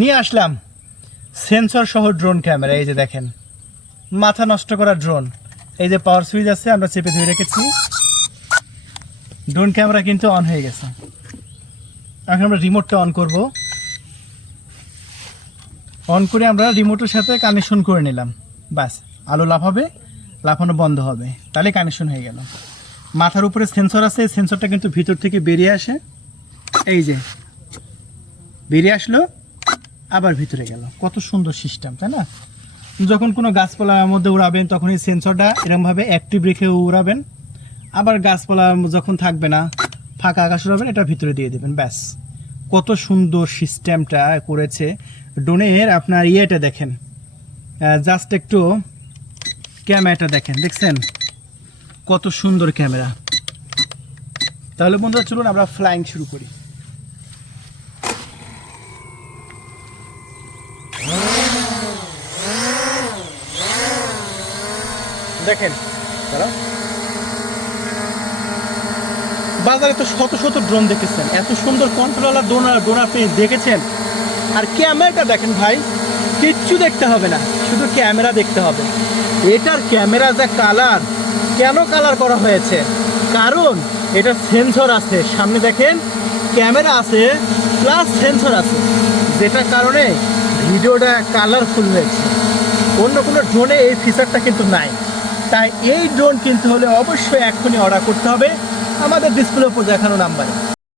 নিয়ে আসলাম সেন্সর সহ drone camera. এই যে দেখেন, মাথা নষ্ট করা ড্রোন। এই যে পাওয়ার সুইচ আছে, আমরা চেপে ধরে রেখেছি। ড্রোন ক্যামেরা কিন্তু অন হয়ে গেছে। এখন আমরা রিমোটটা অন করব। অন করে আমরা রিমোটের সাথে কানেকশন করে নিলাম। বাস, আলো লাফাবে, লাফানো বন্ধ হবে, তাহলে কানেকশন হয়ে গেল। মাথার উপরে সেন্সর আছে, সেন্সরটা কিন্তু ভিতর থেকে বেরিয়ে আসে। এই যে বেরিয়ে আসলো, আবার ভিতরে গেল। কত সুন্দর সিস্টেম, তাই না? যখন কোনো গাছপালার মধ্যে উড়াবেন তখন এই সেন্সরটা এরকমভাবে অ্যাক্টিভ রেখে উড়াবেন। আবার গাছপালা যখন থাকবে না, ফাঁকা আকাশ উড়াবেন, এটা ভিতরে দিয়ে দেবেন। ব্যাস, কত সুন্দর সিস্টেমটা করেছে ড্রোনের। আপনার ইয়েটা দেখেন, জাস্ট একটু ক্যামেরাটা দেখেন, দেখছেন কত সুন্দর ক্যামেরা। তাহলে বন্ধুরা চলুন আমরা ফ্লাইং শুরু করি। দেখেন, বাজারে তো শত শত ড্রোন দেখেছেন, এত সুন্দর কন্ট্রোলার ড্রোন আপনি দেখেছেন? আর ক্যামেরাটা দেখেন ভাই, কিচ্ছু দেখতে হবে না, শুধু ক্যামেরা দেখতে হবে। এটার ক্যামেরা যা কালার, কেন কালার করা হয়েছে? কারণ এটা সেন্সর আছে, সামনে দেখেন ক্যামেরা আছে প্লাস সেন্সর আছে, যেটার কারণে ভিডিওটা কালারফুল হয়েছে। অন্য কোনো ড্রোনে এই ফিচারটা কিন্তু নাই। তাই এই ড্রোন কিনতে হলে অবশ্যই এখনই অর্ডার করতে হবে আমাদের ডিসপ্লের উপর দেখানো নাম্বারে।